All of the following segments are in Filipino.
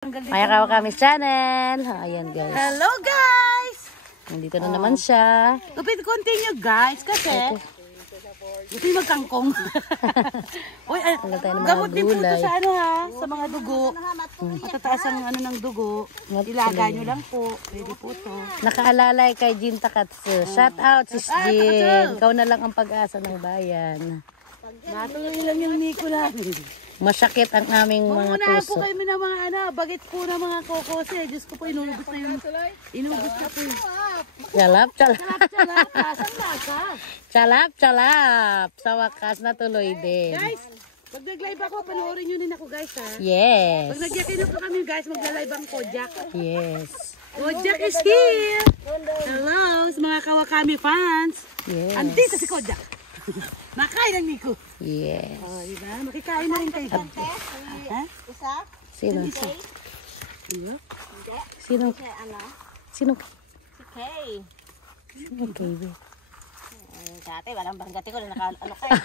Mayakaw kami channel. Ayan guys. Hello guys! Nandito na naman siya. Kapit continue guys kasi gusto yung magkangkong. Uy, gamot din po ito sa ano ha, sa mga dugo. Matataas ang ano ng dugo. Ilaga nyo lang po. Pwede po ito. Nakaalalay kay Jin Takatsu. Shout out sis Jin. Ikaw na lang ang pag-asa ng bayan. Natuloy lang yung Nico namin. Masakit ang aming mga Muna po puso. kami ng mga ano, bagit po ng mga kokose. Diyos ko po, inubos na yung, inubos na po. Chalap, chalap. Chalap, lasang lasa. Chalap, chalap. Sa wakas natuloy din. Guys, pag nag-live ako, panoorin nyo din ako guys ha. Yes. Pag nag-yakin po kami guys, magla-live ang Kojak. Yes. Kojak is here! Hello sa mga Kawakami fans. Yes. Andito si Kojak. Nakain ang Nico. Yes. Oh, diba? Makikain na rin kayo. Ha? Isa? Sino? Diba? Hindi. Sino? Si ano? Sino? Si Kay. Sino baby? Dati, walang banggati ko na ano kayo.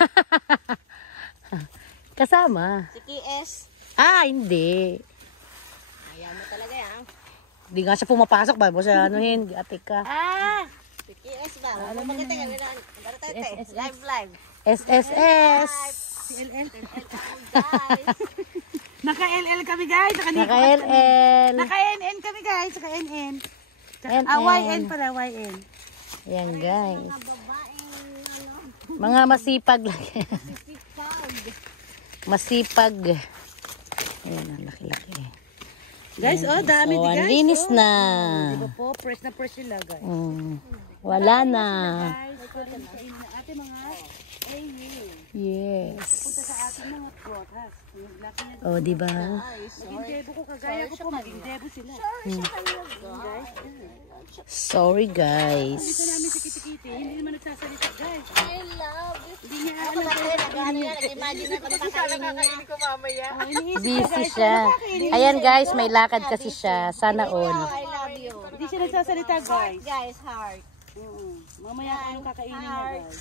Kasama. Si KS. Ah, hindi. Ayaw mo talaga yan. Hindi nga siya pumapasok ba? Sa anuhin, ate ka. Ah! Si KS ba? Ano banggati ka? Live. SSS. Si LL. Guys. Naka-LL kami guys. Naka-LL. Naka-NN kami guys. Naka-NN. NN. YN pala, YN. Ayan guys. Mga babaeng ano, Mga masipag lang. sipag. Masipag. Ayan, ang laki-laki. Guys, oh, dami Oh, di ang guys. linis oh. na. Diba po, fresh na fresh sila guys. Wala na. Guys, kain na ate mga Yes. sa ating mga prutas. Naglaki na Oh, di ba? maging debo ko kagaya ko po, maging debo sila. Sorry Dito guys. namin si Kitikiti, hindi naman nagsasalita guys. I love you. Hindi niya Ako alam. kasi nag-ano yan, nag-imagine na kung kakainin niya. Oh, iniisip Busy guys, siya. Ayan guys, may lakad kasi siya. Sana all. I love you. Hindi siya nagsasalita guys. Guys, heart. Mamaya kung anong kakainin niya guys.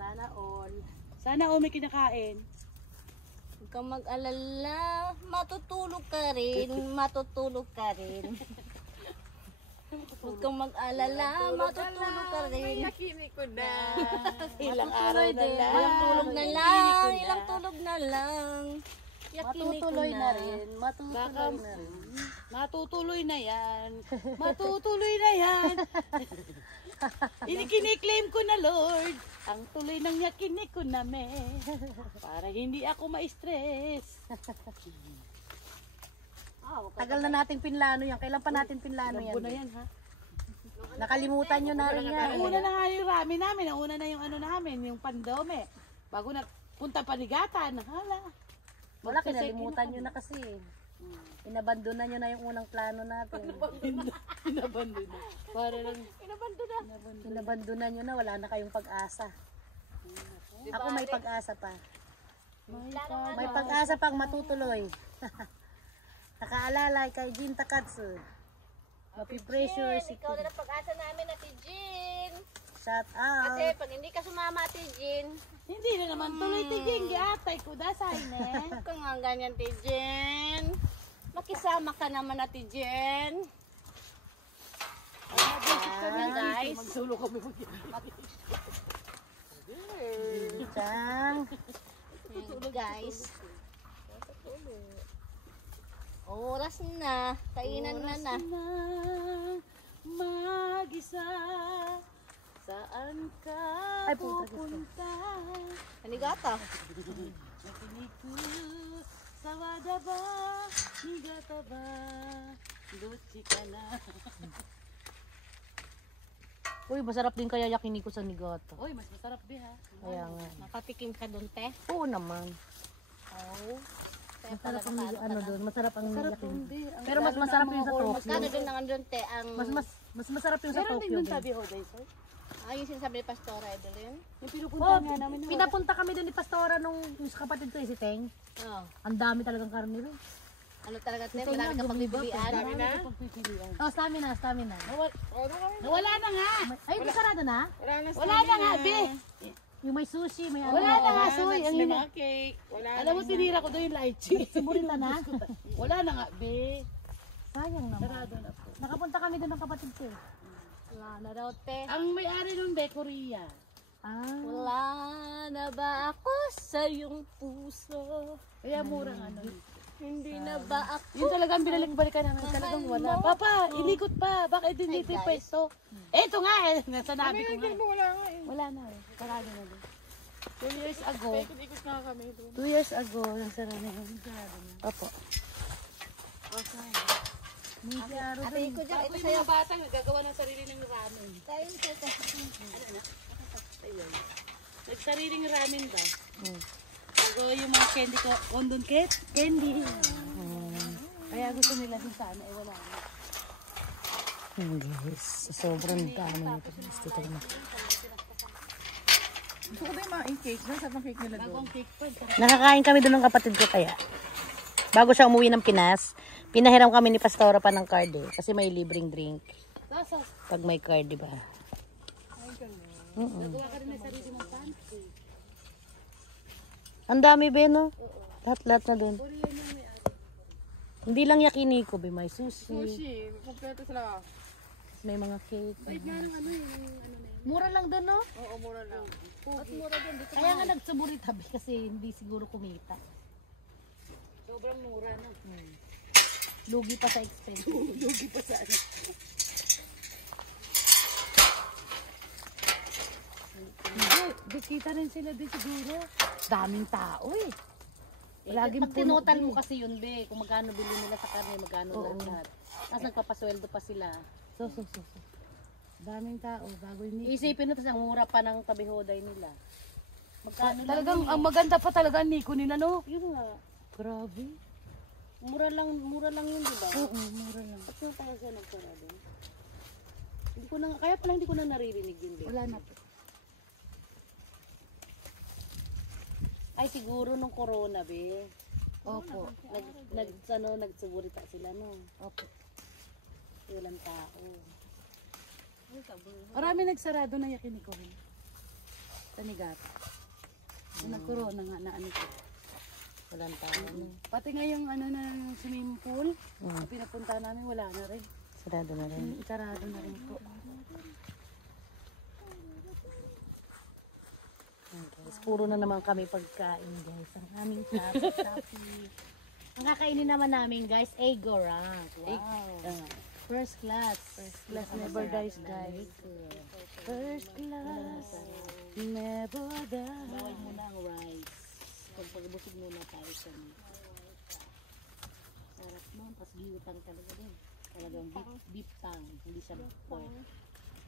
Sana all. Sana all may kinakain. Huwag kang mag-alala, matutulog ka rin, matutulog ka rin. Huwag kang mag-alala, matutulog ka rin. Nakinig ko na. Ilang araw na Ilang lang. tulog na lang, ilang tulog na lang. Matutuloy na rin. Matutuloy na rin. Matutuloy na yan. Matutuloy na yan. Kiniklaim ko na Lord. Ang tuloy ng yakinig ko na me. Para hindi ako ma-stress. Tagal na nating pinlano yan. Kailan pa natin pinlano yan? Ano yan ha? Nakalimutan nyo na rin yan. Nauna na nga yung rami namin. Nauna na yung ano namin. Yung pandome. Bago na punta panigatan. Hala. Wala, kinalimutan nyo na kasi. Inabandonan nyo na yung unang plano natin. Inabando na. Para lang. Inabandonan nyo na, wala na kayong pag-asa. Ako may pag-asa pa. May pag-asa pang matutuloy. Nakaalalay kay Jin Takatsu. Mapipressure si Ikaw na ang pag-asa namin, Ate Jean. Shout out. Kasi pag hindi ka sumama, Ate Jean, Hindi na naman tuloy tiging. Giatay ko dasay ne. huwag ka nga ganyan, Ate Jean. Makisama ka naman, Ate Jean. Ayan, guys. Magsulo kami Chang. Ayan, guys. Oras na. Kainan na. Mag-isa. Saan ka Ay, puta, pupunta? Kanigata. Nakinig ko sa wada ba? Nigata ba? Dutsi ka na. Uy, masarap din kaya yakini ko sa nigoto. Uy, mas masarap di ha. Kaya nga. Nakatikim ka dun, te. Oo naman. Oh. Masarap ang ano doon. Masarap ang yakini. Hindi. Pero mas masarap yung sa Tokyo. Magkano dun naman dun, te? Ang... Mas masarap yung sa Meron din Tokyo. dun din. tabi Oday, sir. yung sinasabi ni Pastora Evelyn. Yung pinupunta nga namin. Pinapunta kami doon ni Pastora nung yung kapatid ko si Teng. Oh. Ang dami talagang karne rin. Ano talaga, te? Marami kang pagbibilian. Pagpipilian. Oh, stamina. Nawala na nga. Ay, hindi sarado na? Wala na nga, be. Yung may sushi, may Wala na nga, soy. Ang ina. cake. Wala Alam mo, tinira ko doon yung lychee. Sumurin na. Wala na nga, be. Sayang naman. Sarado na po. Nakapunta kami doon ng kapatid ko. Wala na daw, te. Ang may-ari nun, be, Korea. Ah. Wala na ba ako sa iyong puso? Kaya mura nga nun. Hindi na ba ako? Yun talagang binalik-balikan namin. Talagang wala. Papa, inikot pa. Bakit hindi dito yung pwesto? Ito nga eh. Sanabi ko nga. Wala na eh. Sarado na din. 2 years ago. Ikot na kami doon. 2 years ago. Nasara na yun. Sarado na. Opo. Ate ko dyan, ito Ako sa'yo. yung mga bata nagagawa ng sarili ng ramen. Kain ko ka. Ano na? Ayun. Nagsariling ramen ba? Bago yung mga candy ko. Condon cake? Candy. Kaya gusto nila din sana. Eh wala na. Guys, sobrang dami nito. Gusto ko na. Gusto ko ba yung mga cake? Nasa pang cake nila doon? Bagong cake pa. Nakakain kami doon ng kapatid ko kaya. Bago siya umuwi ng Pinas, pinahiram kami ni Pastora pa ng card eh. Kasi may libreng drink. Pag may card, di ba? Nagawa ka rin ng sarili mong pantry. Ang dami, Ben, no? Lahat-lahat na doon. Hindi lang yakiniko, be. May sushi. Kompleto sila. May mga cake. Mura lang doon, no? Oo, mura lang. At mura doon. Kaya nga nagsuburit habi kasi hindi siguro kumita. Sobrang mura, no? Lugi pa sa expense. Lugi pa sa ano. Hindi, kita rin sila din siguro. Daming tao eh. Laging pag tinotal mo kasi yun, be. Kung magkano bili nila sa karne, magkano lahat. Tapos nagpapasweldo pa sila. So. Daming tao, bago yung Isipin mo, tapos ang mura pa ng tabihoday nila. Magkano lang Talagang, yun, ang maganda pa talaga ang Nico nila, no? Yun nga. Grabe. Mura lang yun, di ba? Oo, mura lang. Ba't yung kaya siya nagsara doon? Hindi ko na, kaya pala hindi ko na naririnig yun, be. Wala na po. Ay, siguro nung corona, be. Opo. Nagsuburita sila, no? Opo. Walang tao. Marami nagsarado na yakiniko rin. Sa Niigata. Yung nag-corona nga na ano ko. Walang tao, no? Pati nga yung ano na yung swimming pool, pinapunta namin wala na rin. Sarado na rin. Sarado na rin po. Guys, puro na naman kami pagkain, guys. Ang aming topic. Ang kakainin naman namin, guys, egg gorang. Wow. First class. First class never dies, guys. First class never dies. Bawal muna ang rice. Pagbusog muna tayo sa sarap nun. Tapos giutang talaga din. Talagang beef tang. Hindi siya pork.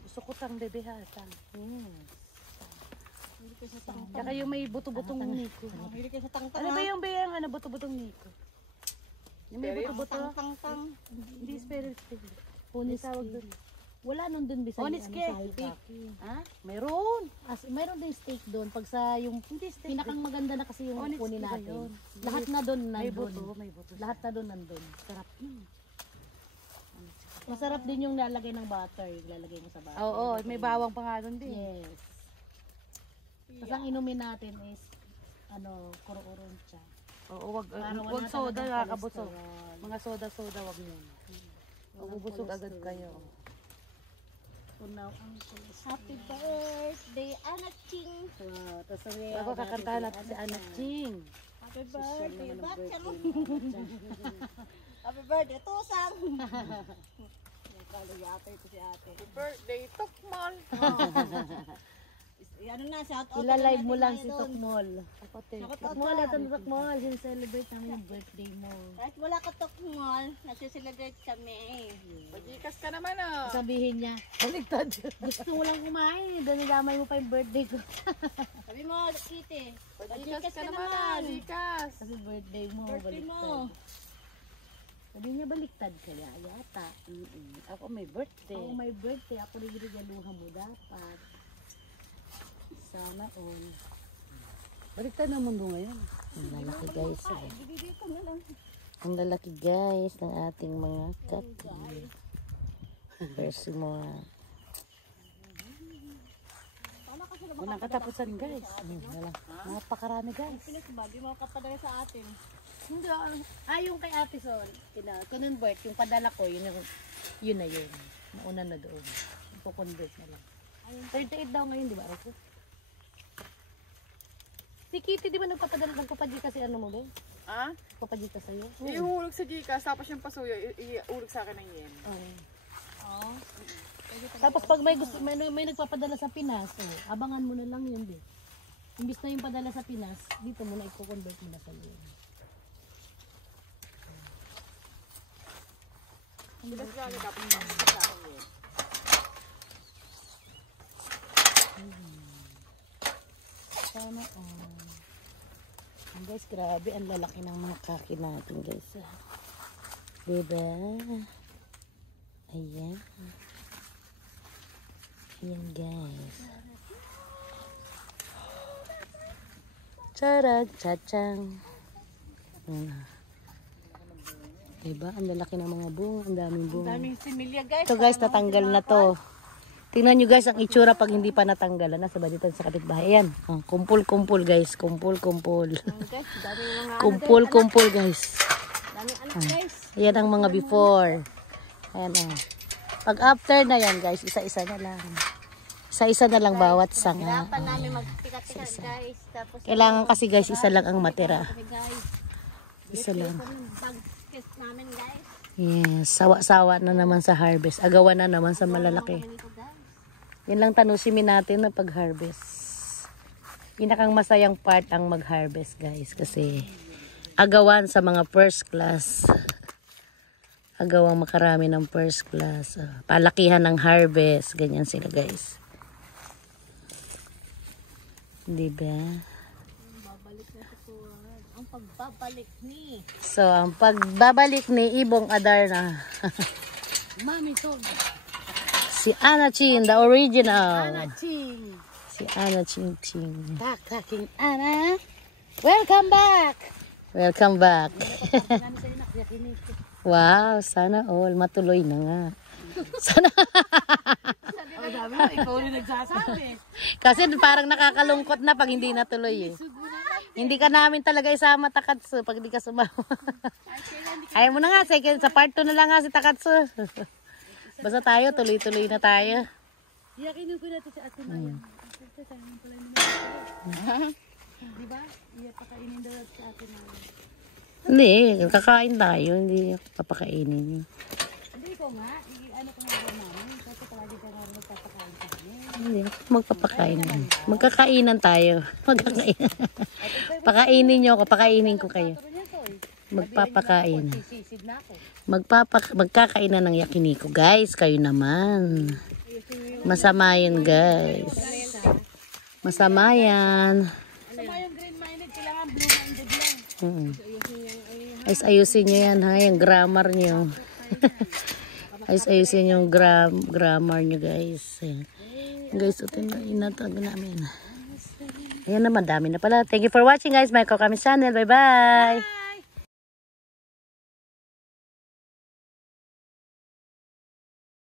Gusto ko tang bebe ha, tang. Yes. Tsaka yung may buto-butong Nico. Hindi kayo sa tang-tang. Ano ba yung bayang ano buto-butong Nico? Yung may buto-buto? Tang-tang. Hindi spirit stick. Honest tawag cake. doon. Wala nun dun bisa Honest cake. Ha? Mayroon. Mayroon din steak doon. Pag sa yung pinakang maganda na kasi yung Honest kunin cake ba natin. yun? Lahat na doon May nandun. buto, may buto. Lahat na doon nandun. Sarap yun. Masarap din yung lalagay ng butter. Yung lalagay mo sa butter. Oo, may bawang pa nga doon din. Yes. Tapos ang inumin natin is kuro-uroncha. Oo, wag Para wala wag soda, talagang nakakabusog. cholesterol. Mga soda wag niyo. Mabubusog agad kayo. Tunaw ang Happy birthday, Anak Ching. Wow. Tapos ang Ako kakantahan natin si Anak Ching. Happy birthday, Batchang. Happy birthday, Tusang. Kalo yata ito si ate. Happy birthday, Tokmal. Ano na, shout out. Ilalive mo lang si Tokmol. Kapatid. Tokmol, ito na Tokmol. Sin-celebrate namin yung birthday mo. Kahit wala ka Tokmal, nagsi-celebrate kami. Magikas ka naman ah. Sabihin niya, Baligtad. gusto mo lang kumain. Damay mo pa yung birthday ko. Sabi mo, Kitty, Magikas ka naman ah. Magikas. Kasi birthday mo, birthday mo. baliktad. Sabi niya, baliktad kaya yata. Ako may birthday. Ako may birthday, ako rin regaluhan mo dapat. Sana all. Baligtad na mundo ngayon. Ang lalaki guys. Ibibigay ko na lang. Ang lalaki guys ng ating mga kaki. Versi mo. Tama kasi Walang katapusan guys. Napakarami guys. Pinas ba? Di makapadala sa atin. Hindi, yung kay Ate Sol, convert, yung padala ko, yun na yun. Nauna na doon. Ipo-convert na lang. 38 daw ngayon, di ba? Okay. Si Kitty, di ba nagpapadala ng papadji kasi ano mo ba? Ah? Papadji ka sa'yo? Ihulog sa Gcash, tapos yung pasuyo, iulog sa akin ng yen. Oo. Tapos pag may nagpapadala sa Pinas, abangan mo na lang yun, di. Imbis na yung padala sa Pinas, dito mo na i-convert mo na sa yun. Pinas lagi tapos tapos sa akin yen. Sana guys, grabe ang lalaki ng mga kaki natin guys. Diba? Ayan. Ayan guys. Charag, chachang. Diba? Ang lalaki ng mga bunga. Ang daming bunga. Daming similya guys. Ito guys, natanggal na to. Tingnan nyo guys ang itsura pag hindi pa natanggalan. Nasa ba dito sa kapitbahay? Ayan. Kumpul-kumpul guys. Kumpul-kumpul. Kumpul-kumpul guys. Daming anak guys. Ayan ang mga before. Ayan Pag after na yan guys, isa-isa na lang. Isa-isa na lang bawat sanga. Hirapan namin magtikat-tikat guys. Tapos Kailangan kasi guys, isa lang ang matira. guys. Isa lang. Pag-test namin guys. Yes. Sawa-sawa na naman sa harvest. Agawan na naman sa malalaki. Ganito guys. Yan lang tanusimin natin na pag-harvest. Pinakang masayang part ang mag-harvest guys. Kasi agawan sa mga first class. Agawang makarami ng first class. Palakihan ng harvest. Ganyan sila guys. Diba? Babalik na sa tuwan. Ang pagbabalik ni So, ang pagbabalik ni Ibong Adarna. Mami Tol. Si Ana Chin, the original. Ching. Si Ana Chin Chin. Kakaking Ana. Welcome back! Welcome back. Namin sa'yo nakyakinig. Wow, sana all. Matuloy na nga. Sana. Ang dami na, ikaw rin nagsasabi. Kasi parang nakakalungkot na pag hindi natuloy eh. Hindi ka namin talaga isama, Takatsu, pag hindi ka sumama. Ayaw mo na nga, second, sa part 2 na lang nga si Takatsu. Basta tayo, tuloy-tuloy na tayo. Iyakinin ko natin si Ate Maya. Ito, sayang pala naman. Diba? Iyapakainin daw natin si Ate Maya. Hindi, kakain tayo, hindi papakainin yun. Hindi ko nga, ano ko nga rin namin. Kasi palagi ka nga rin magpapakain sa kanya. Hindi, magpapakain. Magkakainan tayo. Magkakainan. Pakainin nyo ako, pakainin ko kayo. Magpapakain. Sisid na ako. Magkakainan ng yakiniko. Guys, kayo naman. Masama yun, guys. Masama yan. Sama yung green-minded, kailangan blue-minded lang. Ayusin nyo yan, ha? Yung grammar nyo. Ayusin yung grammar nyo, guys. Ayan. Guys, ito na inatag namin. Ayan naman, dami na pala. Thank you for watching, guys. My Kokami channel. Bye-bye.